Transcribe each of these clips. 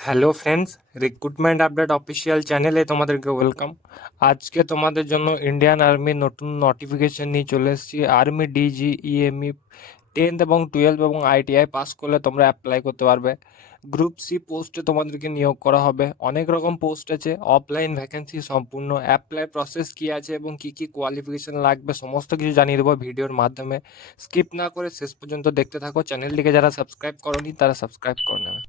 Hello friends recruitment update official চ্যানেলে তোমাদেরকে welcome আজকে তোমাদের জন্য ইন্ডিয়ান আর্মির নতুন নোটিফিকেশন নিয়ে চলে এসেছি। আর্মি ডিজি ইএমই টেন্থ এবং টুয়েলভ এবং আইটিআই পাস করলে তোমরা অ্যাপ্লাই করতে পারবে। গ্রুপ সি পোস্টে তোমাদেরকে নিয়োগ করা হবে। অনেক রকম পোস্ট আছে। অফলাইন ভ্যাকেন্সি সম্পূর্ণ। অ্যাপ্লাই প্রসেস কী আছে এবং কী কী কোয়ালিফিকেশন লাগবে সমস্ত কিছু জানিয়ে দেবো ভিডিওর মাধ্যমে। স্কিপ না করে শেষ পর্যন্ত দেখতে থাকো। চ্যানেলটিকে যারা সাবস্ক্রাইব করনি, তারা সাবস্ক্রাইব করে নেবে।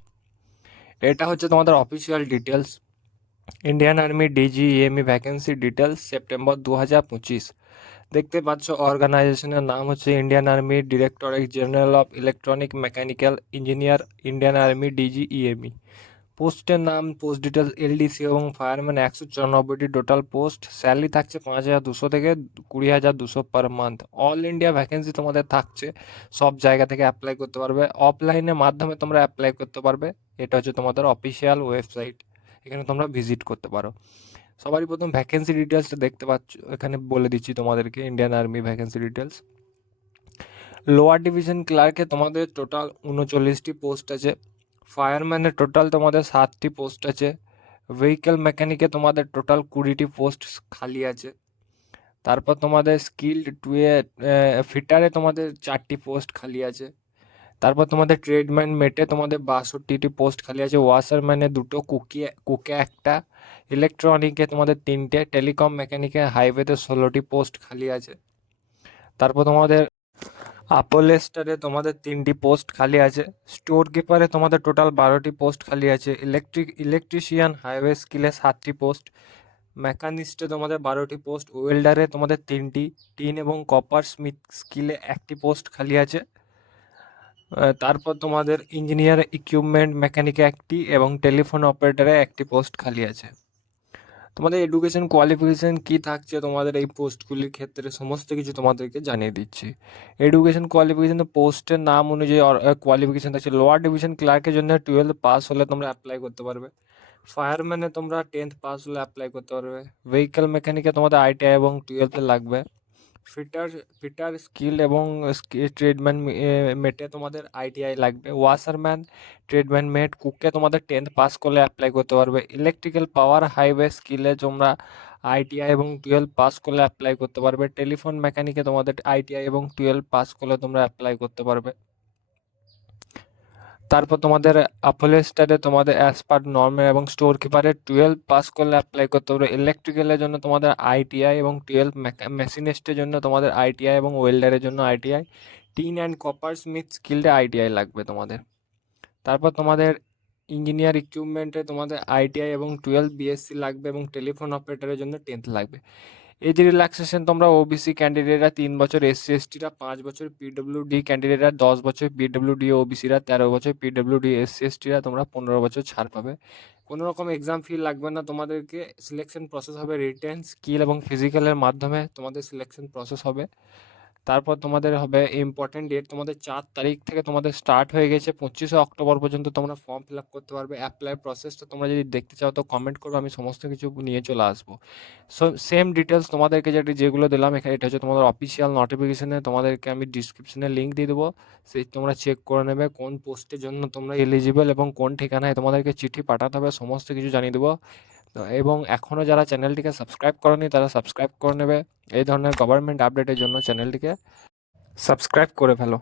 এটা হচ্ছে তোমাদের official details Indian army DG EME vacancy details September দু হাজার পঁচিশ। দেখতে পাচ্ছ অর্গানাইজেশনের নাম হচ্ছে Indian army directorate general of electronic mechanical engineer Indian army DG EME পোস্টের নাম পোস্ট ডিটেলস এলডিসি এবং ফায়ারম্যান একশো চুরানব্বইটি টোটাল পোস্ট স্যালারি থাকছে পাঁচ হাজার দুশো থেকে কুড়ি হাজার দুশো per month all India vacancy তোমাদের থাকছে। সব জায়গা থেকে অ্যাপ্লাই করতে পারবে। অফলাইনের মাধ্যমে তোমরা অ্যাপ্লাই করতে পারবে। এটা হচ্ছে তোমাদের অফিসিয়াল ওয়েবসাইট এখানে তোমরা ভিজিট করতে পারো। সবারই প্রথম ভ্যাকেন্সি ডিটেলসটা দেখতে পাচ্ছ, এখানে বলে দিচ্ছি তোমাদেরকে Indian army vacancy details lower division ক্লার্কে তোমাদের টোটাল উনচল্লিশটি পোস্ট আছে। ফায়ারম্যানের টোটাল তোমাদের সাতটি পোস্ট আছে। ভেহিকেল মেকানিকে তোমাদের টোটাল কুড়িটি পোস্ট খালি আছে। তারপর তোমাদের স্কিল্ড টুয়ে ফিটারে তোমাদের চারটি পোস্ট খালি আছে। তারপর তোমাদের ট্রেডম্যান মেটে তোমাদের বাষট্টিটি পোস্ট খালি আছে। ওয়াশারম্যানে দুটো কুকি কুকে একটা ইলেকট্রনিকে তোমাদের তিনটে টেলিকম মেকানিকে হাইওয়েতে ষোলোটি পোস্ট খালি আছে। তারপর তোমাদের আপোলেস্টারে তোমাদের তিনটি পোস্ট খালি আছে। স্টোর কিপারে তোমাদের টোটাল বারোটি পোস্ট খালি আছে। ইলেকট্রিক ইলেকট্রিশিয়ান হাইওয়ে স্কিলে সাতটি পোস্ট মেকানিস্টে তোমাদের বারোটি পোস্ট ওয়েল্ডারে তোমাদের তিনটি। টিন এবং কপার স্মিথ স্কিলে একটি পোস্ট খালি আছে। তারপর তোমাদের ইঞ্জিনিয়ার ইকুইপমেন্ট মেকানিকে একটি এবং টেলিফোন অপারেটরে একটি পোস্ট খালি আছে। তোমাদের এডুকেশন কোয়ালিফিকেশান কী থাকছে তোমাদের এই পোস্টগুলির ক্ষেত্রে সমস্ত কিছু তোমাদেরকে জানিয়ে দিচ্ছি। এডুকেশন কোয়ালিফিকেশান পোস্টের নাম অনুযায়ী কোয়ালিফিকেশান থাকছে। লোয়ার ডিভিশন ক্লার্কের জন্য টুয়েলভ পাস হলে তোমরা অ্যাপ্লাই করতে পারবে। ফায়ারম্যানে তোমরা টেন্থ পাস হলে অ্যাপ্লাই করতে পারবে। ভেহিক্যাল মেকানিকে তোমাদের আইটিআই এবং টুয়েলভে লাগবে। ফিটার ফিটার স্কিল এবং ট্রেডম্যান মেটে তোমাদের আইটিআই লাগবে। ওয়াশারম্যান ট্রেডম্যান মেট, কুককে তোমাদের টেন্থ পাস করলে অ্যাপ্লাই করতে পারবে। ইলেকট্রিক্যাল পাওয়ার, হাইওয়ে স্কিলে তোমরা আইটিআই এবং টুয়েলভ পাস করলে অ্যাপ্লাই করতে পারবে। টেলিফোন মেকানিকে তোমাদের আইটিআই এবং টুয়েলভ পাস করলে তোমরা অ্যাপ্লাই করতে পারবে। তারপর তোমাদের আপোলেস্টারে তোমাদের অ্যাজ পার নর্মের এবং স্টোর কিপারে টুয়েলভ পাস করলে অ্যাপ্লাই করতে পারবে ইলেকট্রিক্যালের জন্য তোমাদের আইটিআই এবং টুয়েলভ মেশিনিস্টের জন্য তোমাদের আইটিআই এবং ওয়েল্ডারের জন্য ITI tin and copper smith স্কিলডে ITI লাগবে তোমাদের। তারপর তোমাদের ইঞ্জিনিয়ার ইকুইপমেন্টে তোমাদের আইটিআই এবং টুয়েলভ বিএসসি লাগবে এবং টেলিফোন অপারেটরের জন্য টেন্থ লাগবে। এজ রিল্যাক্সেশন তোমরা ওবিসি ক্যান্ডিডেটরা তিন বছর এসসি এসটিরা পাঁচ বছর পিডব্লিউডি ক্যান্ডিডেটরা দশ বছর পিডব্লিউডি ওবিসিরা তেরো বছর পিডব্লিউডি এসসি এসটিরা তোমরা পনেরো বছর ছাড় পাবে। কোনো রকম এক্সাম ফি লাগবে না। তোমাদেরকে সিলেকশন প্রসেস হবে রিটেন স্কিল এবং ফিজিক্যালের মাধ্যমে তোমাদের সিলেকশন প্রসেস হবে। তারপর তোমাদের হবে ইম্পর্টেন্ট ডেট তোমাদের চার তারিখ থেকে তোমাদের স্টার্ট হয়ে গেছে। পঁচিশে অক্টোবর পর্যন্ত তোমরা ফর্ম ফিল আপ করতে পারবে অ্যাপ্লাই প্রসেসটা তোমরা যদি দেখতে চাও তো কমেন্ট করবে, আমি সমস্ত কিছু নিয়ে চলে আসব। সো সেম ডিটেলস তোমাদেরকে যেটি যেগুলো দিলাম এখানে, এটা হচ্ছে তোমাদের অফিসিয়াল নোটিফিকেশনে তোমাদেরকে আমি ডিসক্রিপশনে লিঙ্ক দিয়ে দেবো। সেই তোমরা চেক করে নেবে কোন পোস্টের জন্য তোমরা এলিজিবল এবং কোন ঠিকানায় তোমাদেরকে চিঠি পাঠাতে হবে, সমস্ত কিছু জানিয়ে দেবো। এবং এখনও যারা চ্যানেলটিকে সাবস্ক্রাইব করেনি, তারা সাবস্ক্রাইব করে নেবে। এই ধরনের গভর্নমেন্ট আপডেটের জন্য চ্যানেলটিকে সাবস্ক্রাইব করে ফেলো।